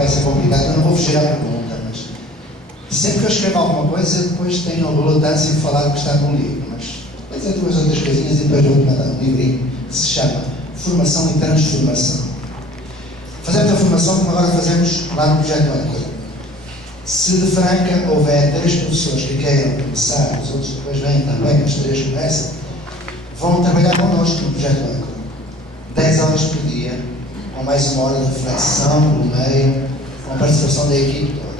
vai ser complicado, eu não vou fugir à pergunta, mas sempre que eu escrevo alguma coisa, depois tenho a relutância de falar que está num livro, mas depois é duas outras coisinhas e depois vou-te mandar um livrinho que se chama Formação e Transformação. Fazemos a formação como agora fazemos lá no Projeto Âncora. Se de Franca houver 3 professores que queiram começar, os outros depois vêm também, os 3 começam, vão trabalhar connosco no Projeto Âncora. 10 horas por dia, com mais 1 hora de reflexão pelo meio, com a participação da equipe toda.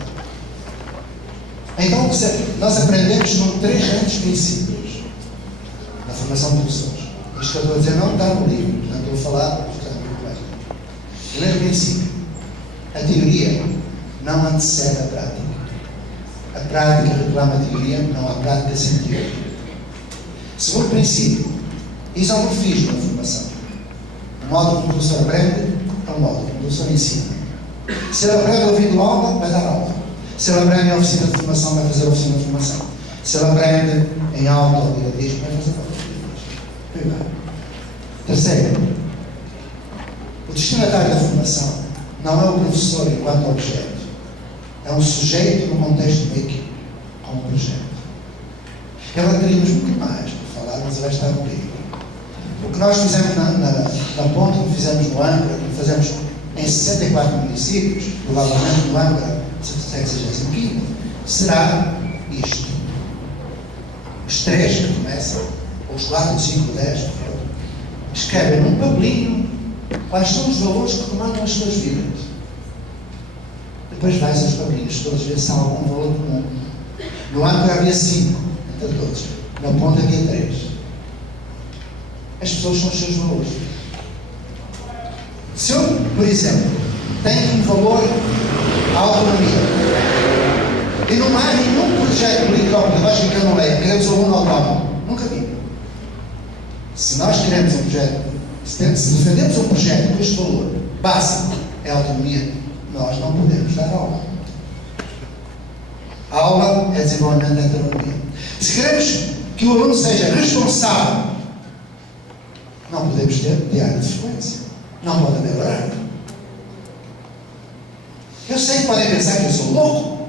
Então, nós aprendemos com 3 grandes princípios na formação de professores. Isto que eu estou a dizer não está no livro, portanto estou a falar, portanto, muito bem. Primeiro princípio, a teoria não antecede a prática. A prática reclama a teoria, não há prática sem teoria. Segundo princípio, isomorfismo na formação. O modo como o professor aprende é o modo como o professor ensina. Se ele aprende ouvindo aula, vai dar aula. Se ele aprende em oficina de formação, vai fazer oficina de formação. Se ele aprende em autodidactismo, vai fazer autodidactismo. Terceiro, o destinatário da formação não é o professor enquanto objeto. É um sujeito no contexto da equipe, como projeto. Agora teríamos muito mais para falar, mas vai estar no livro. O que nós fizemos na ponte, o que fizemos no Âncora, o que fazemos em 64 municípios, provavelmente no Âncora, 65º, será isto. Os 3 que começam, ou os 4, 5, 10, escrevem num papelinho quais são os valores que comandam as suas vidas. Depois vais aos papelinhos todos ver se há algum valor comum. No Âncora havia 5, entre todos. Na ponte havia 3. As pessoas são os seus valores. Se eu, por exemplo, tenho um valor à autonomia e não há nenhum projeto político-pedagógico que eu não leio, queremos um aluno autónomo, nunca vi. Se nós queremos um projeto, se defendemos um projeto com este valor básico, é a autonomia, nós não podemos dar aula. A aula é desenvolvimento da autonomia. Se queremos que o aluno seja responsável, não podemos ter diário de frequência. Não pode haver horário. Eu sei que podem pensar que eu sou louco.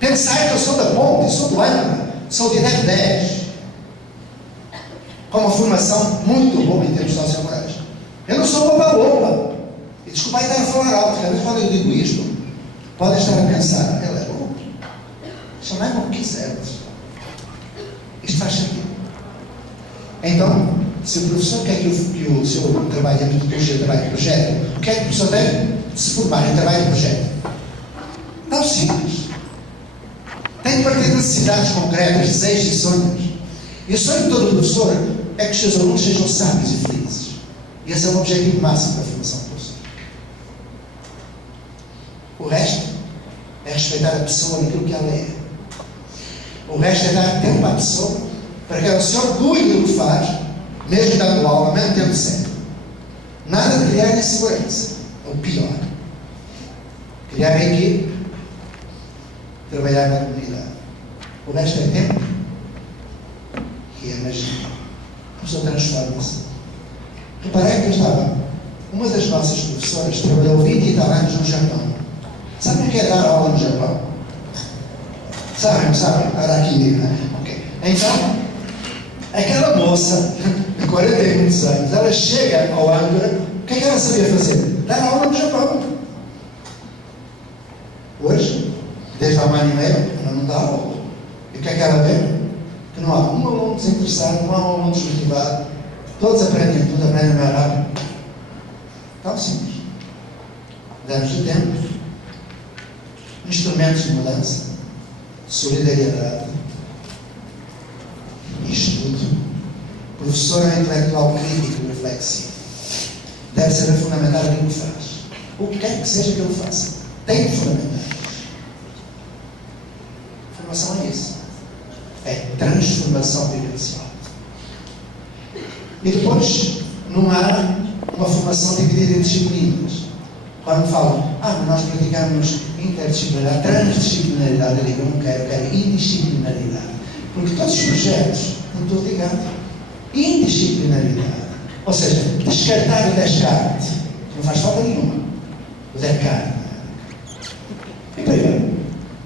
Pensar que eu sou da ponte, sou do Âncora, sou de IDEP 10. Com uma formação muito boa em termos sociomorais. Eu não sou boba. E desculpa aí estar a falar alto, cada vez quando eu digo isto, podem estar a pensar, ele é louco. Chamai como quiseres. Isto faz sentido. Então, se o professor quer que o seu aluno trabalhe em metodologia de trabalho de projeto, o que é que o professor tem de se formar em trabalho de projeto? Tão simples. Tem de partir de necessidades concretas, desejos e sonhos. E o sonho de todo professor é que os seus alunos sejam sábios e felizes. E esse é o objetivo máximo da formação do professor. O resto é respeitar a pessoa naquilo que ela é. O resto é dar tempo à pessoa para que ela se orgulhe do que faz, mesmo dando aula, mesmo tendo certo. Nada de criar insegurança. É o pior. Criar equipe, trabalhar na comunidade. O resto é tempo e energia. A pessoa transforma-se. Reparei que eu estava. Uma das nossas professoras trabalhou 20 e tal anos no Japão. Sabem o que é dar aula no Japão? Sabem? Era aqui, né? Ok. Então, aquela moça de 40 e muitos anos, ela chega ao Âncora, o que é que ela sabia fazer? Dar aula no Japão. Hoje, desde há 1 ano e meio, ela não dá aula. E o que é que ela vê? Que não há um aluno desinteressado, não há um aluno desmotivado, todos aprendem tudo, aprendem mais rápido. Tão simples. Damos de tempo, instrumentos de mudança, solidariedade, estudo. O professor é um intelectual crítico e reflexivo. Deve ser fundamental aquilo que faz. O que quer que seja que ele faça, tem que fundamentar. Formação é isso. É transformação vivencial. E depois, não há uma formação dividida em disciplinas. Quando falam, mas nós praticamos interdisciplinaridade, transdisciplinaridade, eu digo, eu não quero, eu quero indisciplinaridade. Porque todos os projetos estão todos ligados. Indisciplinaridade. Ou seja, descartar o Descartes. Não faz falta nenhuma. O Descartes. E por aí vai.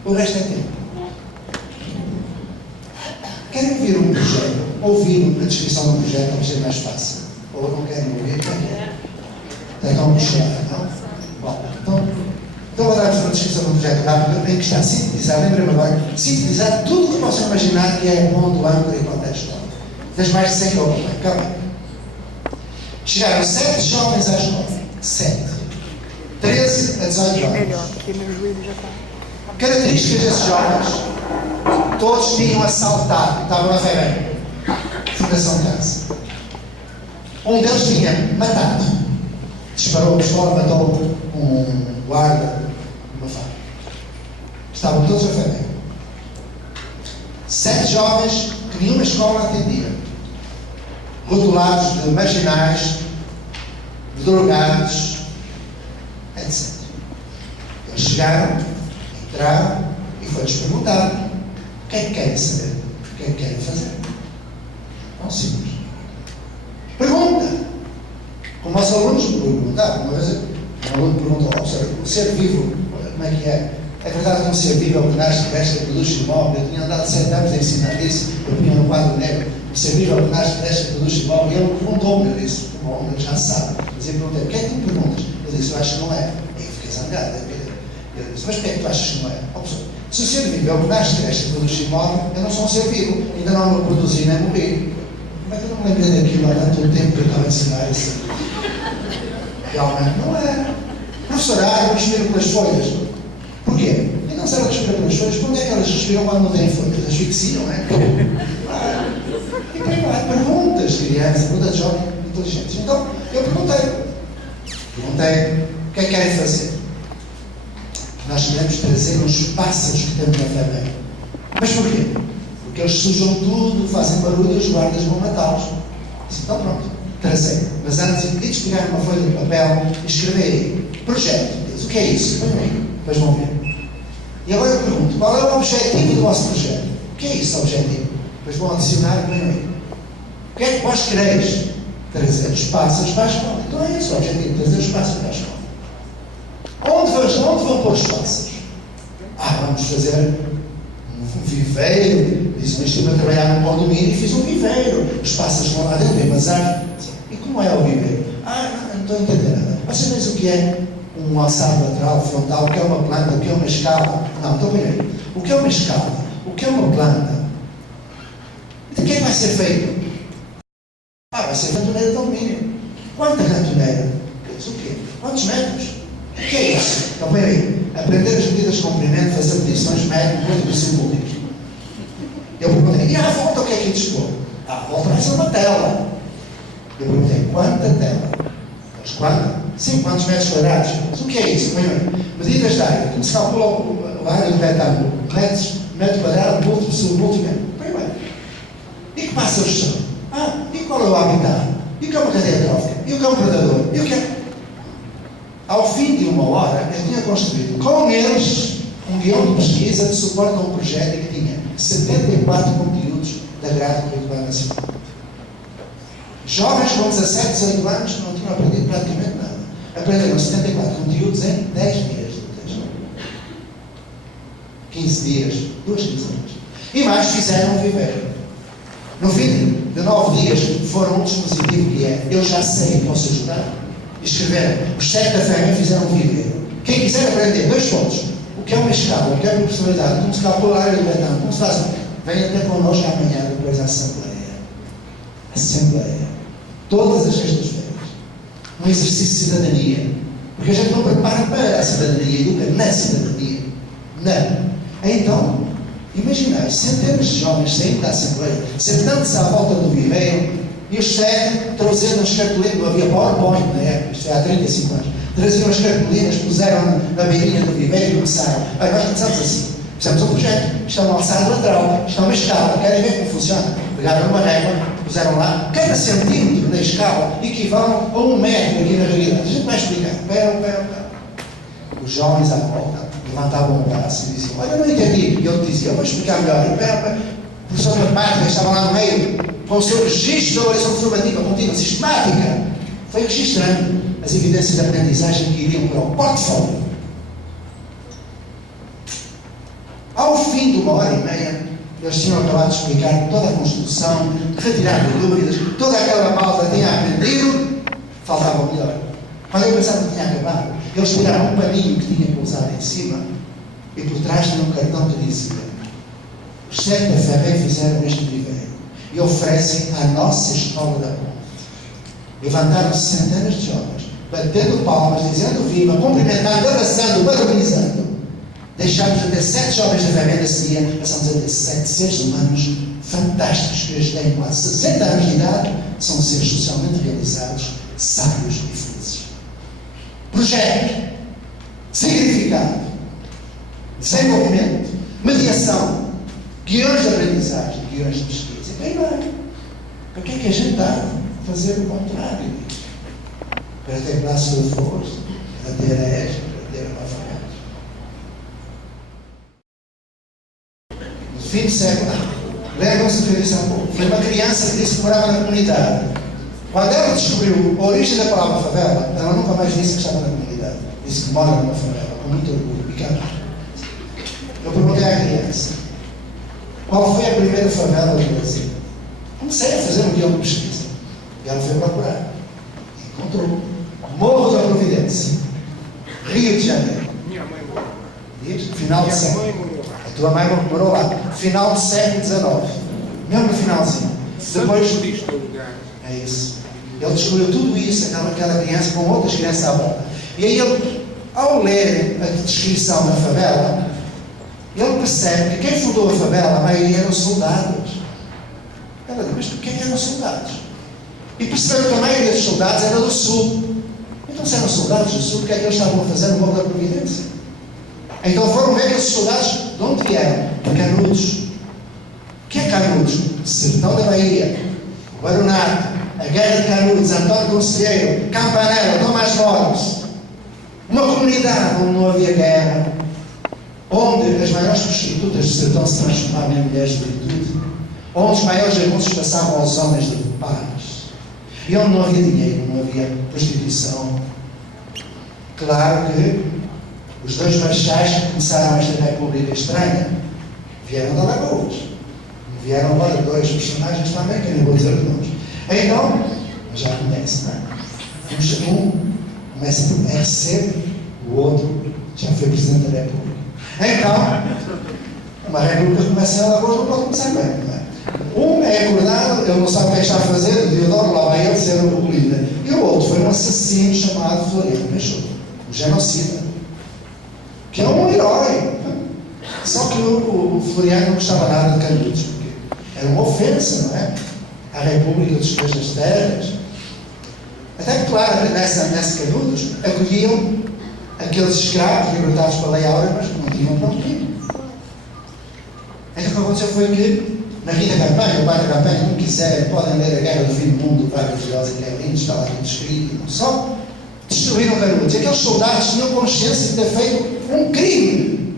O resto é tempo. Querem ouvir um projeto? Ouvir a descrição do projeto para ser mais fácil. Ou não querem ouvir? Tem como puxar, não? Bom, então vou dar-vos uma descrição do projeto rápido em que está sintetizado, lembrem-me agora, sintetizado tudo o que possam imaginar que é ponto, âncora e contexto. Das mais de 100 obras. Calma. Chegaram 7 jovens à escola. 7. 13 a 18 anos. Características desses jovens, todos tinham assaltado, estavam na FEBEM, Fundação de Casa. Um deles tinha matado, disparou a pistola, matou um guarda numa fábrica. Estavam todos a FEBEM. 7 jovens que nenhuma escola atendia, rotulados de marginais, de drogados, etc. Eles chegaram, entraram e foi-lhes perguntar o que é que querem saber, o que é que querem fazer. Não simples. Pergunta! Como aos alunos perguntavam, uma vez um aluno perguntou: o ser vivo, como é que é? É verdade que um ser vivo é o que nasce, cresce, produz e morre. Eu tinha andado 7 anos a ensinar isso, eu punha no quadro negro. O ser vivo é o que nasce, cresce, produz e morre. E ele perguntou-me, eu disse: bom, ele já sabe. Mas eu perguntei: o que é que tu me perguntas? Ele disse: eu acho que não é. E eu fiquei zangado. Eu disse: mas porquê é que tu achas que não é? Se o ser vivo é o que nasce, cresce, produz e morre, eu não sou um ser vivo, ainda não me produzi nem morri. Como é que eu não me lembrei daquilo há tanto tempo que eu estava a ensinar isso? Realmente não é. Professor, a água respira pelas folhas. Porquê? E não se ela respira pelas folhas, quando é que elas respiram quando não têm folhas? Asfixiam, não é? E por aí vai, perguntas de criança, perguntas de jovens inteligentes. Então, eu perguntei o que é que querem fazer? Nós queremos trazer uns pássaros que temos na FEBEM. Mas porquê? Porque eles sujam tudo, fazem barulho e os guardas vão matá-los. Então pronto, trazei. Mas antes, eles pegaram uma folha de papel e escreverem projeto. Diz, o que é isso? Põe aí, depois vão ver. E agora eu pergunto, qual é o objetivo do vosso projeto? O que é isso, objetivo? Depois vão adicionar e põe aí. O que é que vós quereis? Trazer os pássaros para a escola. Então é isso o objetivo, trazer os pássaros para a escola. Onde vão pôr os pássaros? Vamos fazer um viveiro. Diz, eu estive a trabalhar num condomínio e fiz um viveiro. Os pássaros vão lá dentro, mas e como é o viveiro? Não estou a entender nada. Você diz o que é um alçado lateral, frontal, o que é uma planta, o que é uma escala? Não, estou bem. O que é uma escala? O que é uma planta? De que é que vai ser feito? Vai ser cantoneira de alumínio. Quanta cantoneira? Diz, o quê? Quantos metros? O que é isso? Então, bem aí, aprender as medidas de comprimento, fazer medições, método, multiplicação múltiplos. Eu perguntei, e à volta o que é que dispor? À volta vai ser uma tela. Eu perguntei, quanta tela? Mas quanta? Sim, quantos metros quadrados? Mas o que é isso? Bem aí, medidas de área. Como se calcula a área do retângulo? Metro quadrado, múltiplo, submúltiplo. Bem bem. E que pássaros são? E qual é o habitat? E o que é uma cadeia trófica? E o que é um predador? E o que é? Ao fim de 1 hora, eu tinha construído com eles um guião de pesquisa de suporte a um projeto que tinha 74 conteúdos da grade curricular nacional. Jovens com 17, 18 anos não tinham aprendido praticamente nada. Aprenderam 74 conteúdos em 10 dias de texto. 15 dias, 2 quinzenas. E mais fizeram um viveiro. No fim de 9 dias foram um dispositivo que é: eu já sei que posso ajudar. Escreveram, os 7 da FEBEM fizeram um viveiro. Quem quiser aprender 2 pontos, o que é uma escala, o que é uma personalidade, como se calcula a área do retângulo, como se faz, venha até connosco amanhã depois à Assembleia. Todas as sextas-feiras. Um exercício de cidadania. Porque a gente não prepara para a cidadania, educa na cidadania. Não. Então, imaginai, centenas de jovens saindo da Assembleia, sentando-se à volta do viveiro, e os 7 trazendo as cartolinas, não havia PowerPoint na época, isto é há 35 anos, traziam as cartolinas, puseram na beirinha do viveiro e começaram. Nós começamos assim, fizemos um projeto, isto é um alçado lateral, isto é uma escala, querem ver como funciona? Pegaram uma régua, puseram lá, cada centímetro da escala equivale a 1 metro aqui na realidade. A gente vai explicar, pera. Os jovens à volta levantavam o braço e diziam, olha, eu não entendi. E eu dizia, eu vou explicar melhor. Pera. O professor de matemática estava lá no meio, com o seu registro da avaliação formativa contínua, sistemática. Foi registrando as evidências de aprendizagem que iriam para o portfólio. Ao fim de 1h30, eles tinham acabado de explicar toda a construção, retirar dúvidas, toda aquela malta tinha aprendido, faltava o melhor. Quando eu pensava que tinha acabado, eles tiraram um paninho que tinha pousado em cima e por trás tinha um cartão que dizia: os 7 da Ferreira fizeram este primeiro e oferecem à nossa escola da ponte. Levantaram-se centenas de jovens, batendo palmas, dizendo viva, cumprimentando, abraçando, parabenizando. Deixámos de ter 7 jovens da Ferreira esse dia, passamos a ter 7 seres humanos fantásticos que hoje têm quase 60 anos de idade, são seres socialmente realizados, sábios e felizes. Projeto, significado, desenvolvimento, mediação, guiões de aprendizagem, guiões de pesquisa. E bem vai. Para que é que a gente está a fazer o contrário disso? Para ter braço de força, para ter a égide, para ter a nova égide. No fim do século, lembram-se de ver isso há pouco. Foi uma criança que disse que morava na comunidade. Quando ela descobriu a origem da palavra favela, ela nunca mais disse que estava na comunidade. Disse que mora numa favela, com muito orgulho. E cá. Eu perguntei à criança: qual foi a primeira favela do Brasil? Comecei a fazer um guião de pesquisa. E ela foi procurar. E encontrou. Morro da Providência, Rio de Janeiro. Minha mãe morou. Diz? Final do século. Minha mãe morou lá. A tua mãe morou lá. Final do século XIX. Mesmo no finalzinho. Depois. Cristo é o lugar. É isso. Ele descobriu tudo isso, aquela criança com outras crianças à volta. E aí ele, ao ler a descrição da favela, ele percebe que quem fundou a favela, a maioria eram soldados. Ela diz: mas quem eram soldados? E perceberam que a maioria dos soldados era do Sul. Então, se eram soldados do Sul, o que é que eles estavam a fazer no Morro da Providência? Então foram ver que esses soldados de onde vieram? De Canudos. O que é Canudos? Sertão da Bahia, Baronato, a Guerra de Canudos, António Conselheiro, Campanella, Tomás Mores. Uma comunidade onde não havia guerra, onde as maiores prostitutas do sertão se transformavam em mulheres de virtude, onde os maiores recursos passavam aos homens de paz, e onde não havia dinheiro, não havia prostituição. Claro que os 2 marechais que começaram esta república estranha vieram de Alagoas. Vieram agora 2 personagens também, que eu não vou dizer os nomes. Então, já conhece, não é? Um começa por RC, o outro já foi Presidente da República. Então, uma república começa em Alagoas, não pode começar bem, não é? Um é acordado, ele não sabe o que está a fazer, Deodoro lá vai ele ser o líder. E o outro foi um assassino chamado Floriano Peixoto, o genocida, que é um herói. Só que o Floriano não gostava nada de Canudos, porque era uma ofensa, não é? À República dos Reis das Terras. Até que, claro, nessa Canudos acolhiam aqueles escravos libertados pela Lei Áurea, mas que não tinham para onde ir. Então o que aconteceu foi que, na Rita Campanha, o pai da Campanha, não quiserem, podem ler A Guerra do Fim do Mundo, do Vargas Llosa, que é lindo, está lá tudo escrito, não só destruíram Canudos. Aqueles soldados tinham consciência de ter feito um crime,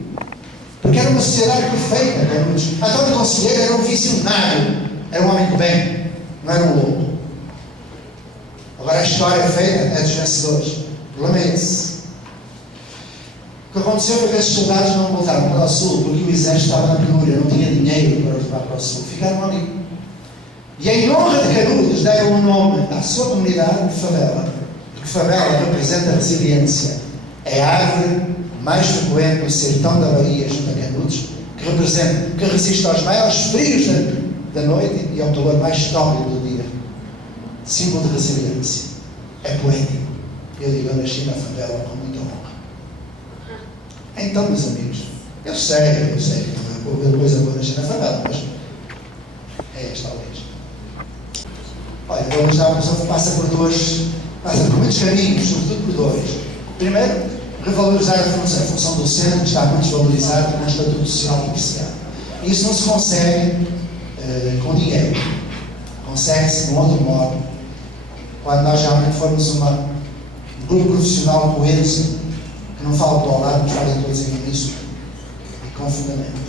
porque era uma sociedade perfeita, Canudos. António Conselheiro era um visionário, era um homem de bem, não era um lobo. Agora a história feita é dos vencedores. O problema é esse. O que aconteceu foi que esses soldados não voltaram para o Sul, porque o exército estava na penúria, não tinha dinheiro para os levar para o Sul. Ficaram ali. E em honra de Canudos deram um nome à sua comunidade de favela. Porque favela representa a resiliência. É a árvore mais frequente no sertão da Bahia, junto a Canudos, que resiste aos maiores frios da noite e ao calor mais tórrido do dia. Símbolo de resiliência. É poético. Eu digo: eu nasci na favela com muita honra. Então, meus amigos, eu sei que não é coisa boa nascer na favela, mas é esta a origem. Olha, vamos dar, a pessoa passa por muitos caminhos, sobretudo por 2. Primeiro, revalorizar a função docente, que está muito desvalorizada com o estatuto social iniciado. Isso não se consegue com dinheiro. Consegue-se de um outro modo, quando nós realmente formos um grupo profissional coeso, que não fala para o lado, mas fazem todos em uníssono e com fundamento.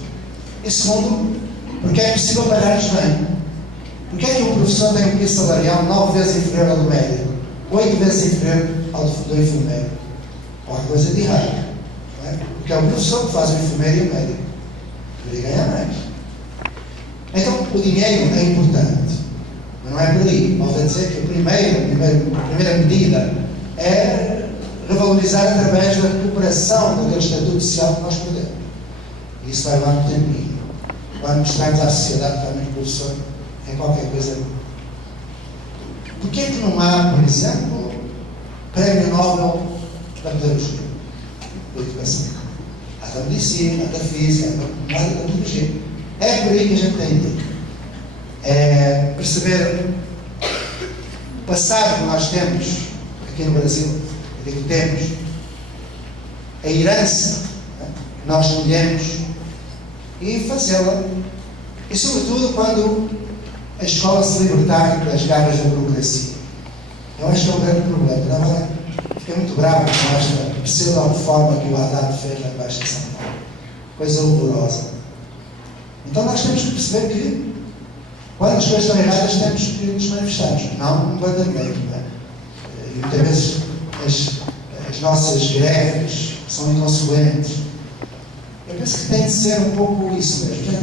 E segundo, porque é possível pagar-nos bem. Porque é que um professor tem um piso salarial 9 vezes inferior ao do médico, 8 vezes inferior ao do enfermeiro? Qualquer coisa de errado. Não é? Porque é o professor que faz o enfermeiro e o médico. Deveria ganhar mais. Então, o dinheiro é importante, mas não é por aí. Volto a dizer que a primeira medida é revalorizar através da recuperação daquele estatuto social que nós perdemos. E isso vai levar um tempinho. Quando mostrarmos à sociedade que também o professor é qualquer coisa. Porquê que não há, por exemplo, Prémio Nobel da Pedagogia, da Educação? Há da Medicina, há da Física, há da Tecnologia. É por aí que a gente tem de ir. É perceber o passado que nós temos aqui no Brasil, eu digo temos, a herança que nós escolhemos e fazê-la. E sobretudo quando a escola se libertar das garras da burocracia. Eu acho que é um grande problema. Não é? Fiquei muito bravo com esta pseudo-reforma que o Haddad fez na Baixa de São Paulo. Coisa horrorosa. Então nós temos que perceber que quando as coisas estão erradas temos que nos manifestar. Não completamente. Não é? E muitas vezes as nossas greves são inconsequentes. Eu penso que tem de ser um pouco isso mesmo. Já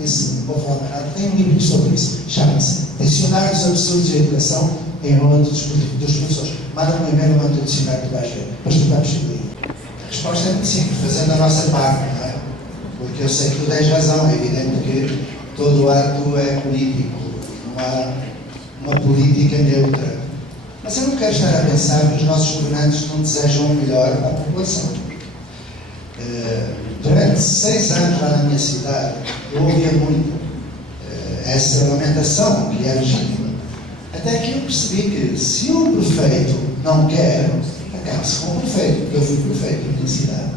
disse, não vou falar mais nada. Tem um livro sobre isso. Chama-se Dicionário dos Absurdos da Educação em honra dos professores. Manda-me um e-mail, manda o dicionário que vais ver. Depois tu vais ver. A resposta é muito simples, fazendo a nossa parte, não é? Porque eu sei que tu tens razão. É evidente que todo ato é político. Não há uma política neutra. Mas eu não quero estar a pensar que os nossos governantes não desejam o melhor à população. Durante 6 anos lá na minha cidade, eu ouvia muito essa lamentação, que é legítima. Até que eu percebi que se o prefeito não quer, acaba-se com o prefeito, porque eu fui prefeito da minha cidade.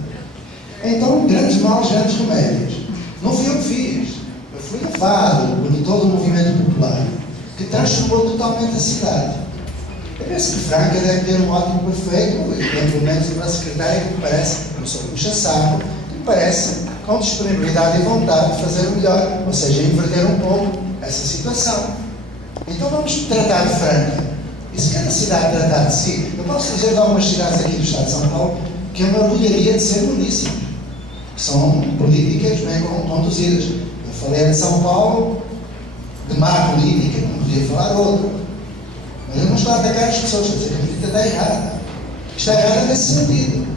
Então, grandes males, grandes remédios. Não fui eu que fiz. Eu fui levado por todo o movimento popular, que transformou totalmente a cidade. Eu penso que Franca deve ter um ótimo prefeito, e pelo menos uma secretária que me parece, não sou puxa-saco, que me parece com disponibilidade e vontade de fazer o melhor, ou seja, inverter um pouco essa situação. Então vamos tratar de Franca. E se cada cidade tratar de si, eu posso dizer de algumas cidades aqui do estado de São Paulo que eu me orgulharia de ser munícipe, que são políticas bem conduzidas. Eu falei de São Paulo, de má política, não podia falar de outra. Mas eu não estou a atacar as pessoas, quer dizer que a política está errada. Está errada nesse sentido.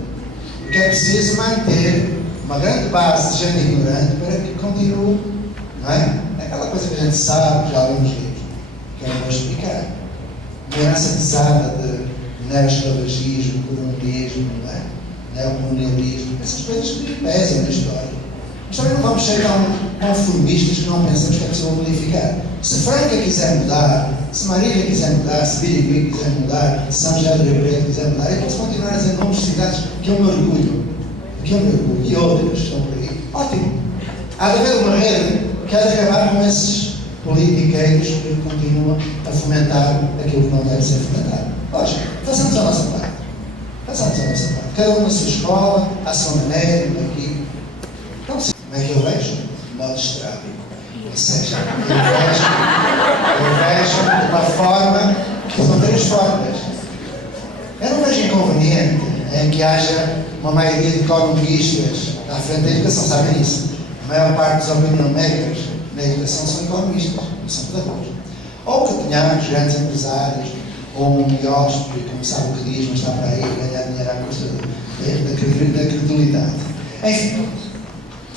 Porque é preciso manter uma grande base de gente ignorante para que continue, não é? É aquela coisa que a gente sabe, que já lemos livros, que eu não vou explicar. Uma herança pesada de neoesclavagismo, comunismo, não é? Neocolonialismo, essas coisas que pesam na história. Mas também não vamos ser tão conformistas que não pensamos que é possível modificar. Se Franca quiser mudar, se Marília quiser mudar, se Birigui quiser mudar, se São José do Rio Preto quiser mudar, eu posso continuar a dizer nomes de cidades que eu me orgulho. E outras estão por aí. Ótimo. Há de haver uma rede que há de acabar com esses politiqueiros que continuam a fomentar aquilo que não deve ser fomentado. Lógico, façamos a nossa parte. Façamos a nossa parte. Cada um na sua escola, à sua maneira, aqui. Então, sim. Como é que eu vejo? De modo estrábico. Ou seja, eu vejo de uma forma que são 3 formas. Eu não vejo inconveniente em que haja uma maioria de economistas à frente da educação, sabem isso? A maior parte dos opinion makers na educação são economistas, não são pedagogos. Ou que tenhamos grandes empresários, ou um mióspe que não sabe o que diz, mas está para aí a ganhar dinheiro à custa da credulidade. Enfim,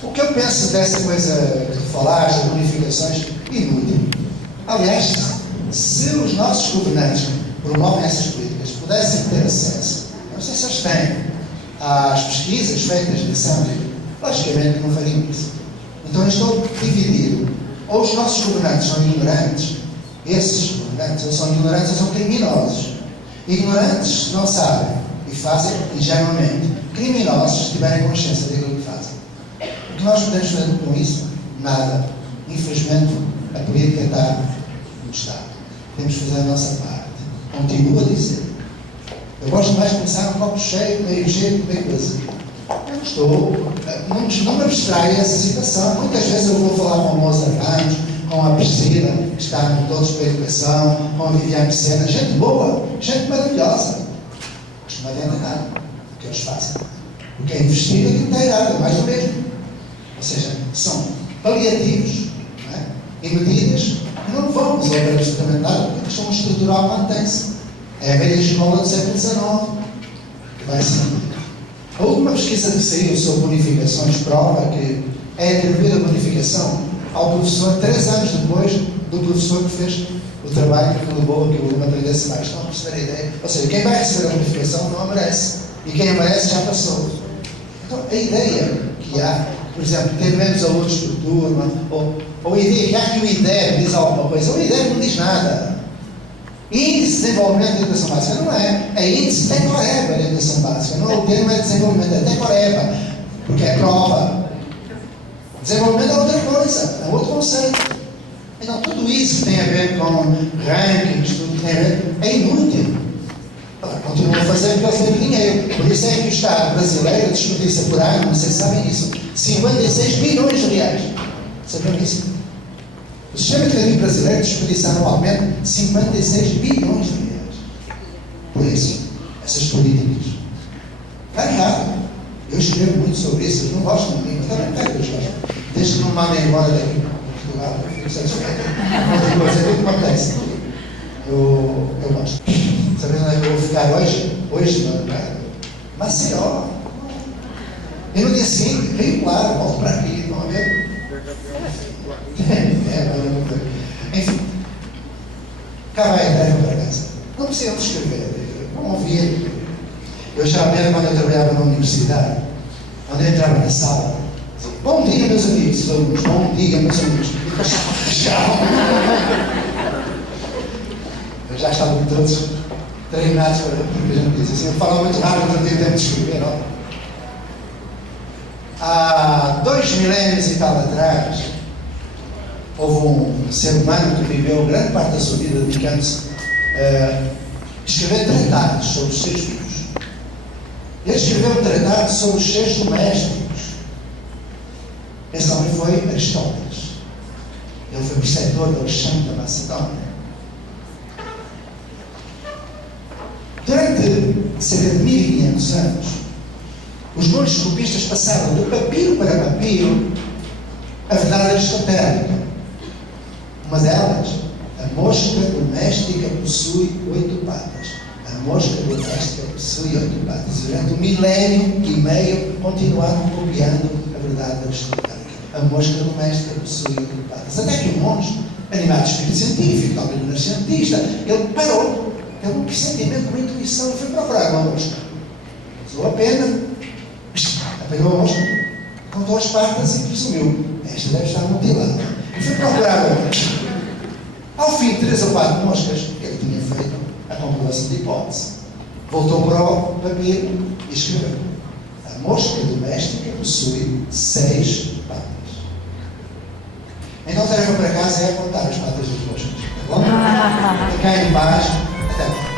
o que eu penso dessa coisa que tu falaste, de bonificações, inútil. Aliás, se os nossos governantes promovem essas políticas, pudessem ter acesso, não sei se eles têm, às pesquisas feitas de Assembly, logicamente não fariam isso. Então eu estou dividido. Ou os nossos governantes são ignorantes, esses governantes ou são ignorantes ou são criminosos. Ignorantes não sabem e fazem ingenuamente. Criminosos, se tiverem consciência daquilo que fazem. O que nós podemos fazer com isso? Nada. Infelizmente, a política está no Estado. Temos que fazer a nossa parte. Continuo a dizer. Eu gosto mais de começar um copo cheio, meio vazio. Eu não estou, não me abstraio dessa situação. Muitas vezes eu vou falar com o Mozart Ramos, com a Priscila, que está no Todos para a Educação, com a Viviane Sena, gente boa, gente maravilhosa. Mas não adianta nada o que eles fazem. Porque é investir aquilo que está errado, é mais do mesmo. Ou Ou seja, são paliativos, não é? E medidas que não vão resolver absolutamente nada, porque a questão estrutural mantém-se. É a velha escola do século XIX, que vai ser. A última pesquisa que saiu sobre bonificações prova que é atribuir a bonificação ao professor 3 anos depois do professor que fez o trabalho que levou aquilo uma tendência mais. Estão a perceber a ideia? Ou seja, quem vai receber a bonificação não a merece. E quem a merece já passou. Então, a ideia que há, por exemplo, ter menos alunos por turma, ou a ideia que há que o IDEB diz alguma coisa, o IDEB não diz nada. Índice de desenvolvimento de educação básica não é. É índice de Tecoreba de educação básica. Não, o termo é desenvolvimento, é Tecoreba. Porque é prova. Desenvolvimento é outra coisa, é outro conceito. Então, tudo isso que tem a ver com rankings, tudo que tem a ver, é inútil. Continuam a fazer porque eles têm dinheiro. Por isso é que o Estado brasileiro desperdiça por ano, não sei se sabem disso, 56 bilhões de reais. Sabem disso? O sistema educativo brasileiro desperdiça anualmente 56 bilhões de reais. Por isso, essas políticas. Está errado. Eu escrevo muito sobre isso, eles não gostam de mim, mas também quero que eles gostem. Desde que não me mandem embora daqui para Portugal, eu fico satisfeito. Outra coisa, é tudo que acontece. Eu gosto. Sabe onde é que eu vou ficar hoje? Hoje, não é? Maceió. E no dia seguinte, Rio Claro, volto para aqui, não é? Enfim, cá vai a tarefa para casa. Não precisam de escrever, vão ouvir. Eu já mesmo quando eu trabalhava na universidade, quando eu entrava na sala, dizia, bom dia meus amigos, bom dia meus amigos. E depois eu já estavam todos treinados para porque a gente diz assim, eu falava muito rápido, não tinha tempo de escrever, não? Há 2 milénios e tal atrás, houve um ser humano que viveu grande parte da sua vida dedicando-se a escrever tratados sobre os seus filhos. Ele escreveu um tratado sobre os seres domésticos. Esse homem foi Aristóteles. Ele foi preceptor de Alexandre da Macedónia. Durante cerca de 1500 anos, os bons copistas passaram de papiro para papiro a verdade aristotélica. Uma delas, a mosca doméstica possui 8 patas. A mosca doméstica possui 8 patas. Durante 1,5 milénio continuaram copiando a verdade aristotélica. A mosca doméstica possui 8 patas. Até que um monge, animado de espírito científico, talvez renascentista, ele parou. Teve um pressentimento, uma intuição, e foi procurar uma mosca. Usou a pena, apanhou a mosca, contou as patas e presumiu, esta deve estar mutilada. E foi procurar outras. Ao fim de 3 ou 4 moscas, ele tinha feito a comprovação de hipótese. Voltou para o papiro e escreveu: a mosca doméstica possui 6 patas. Então a tarefa para casa é contar as patas das moscas. Tá bom? Cá em baixo. Até lá.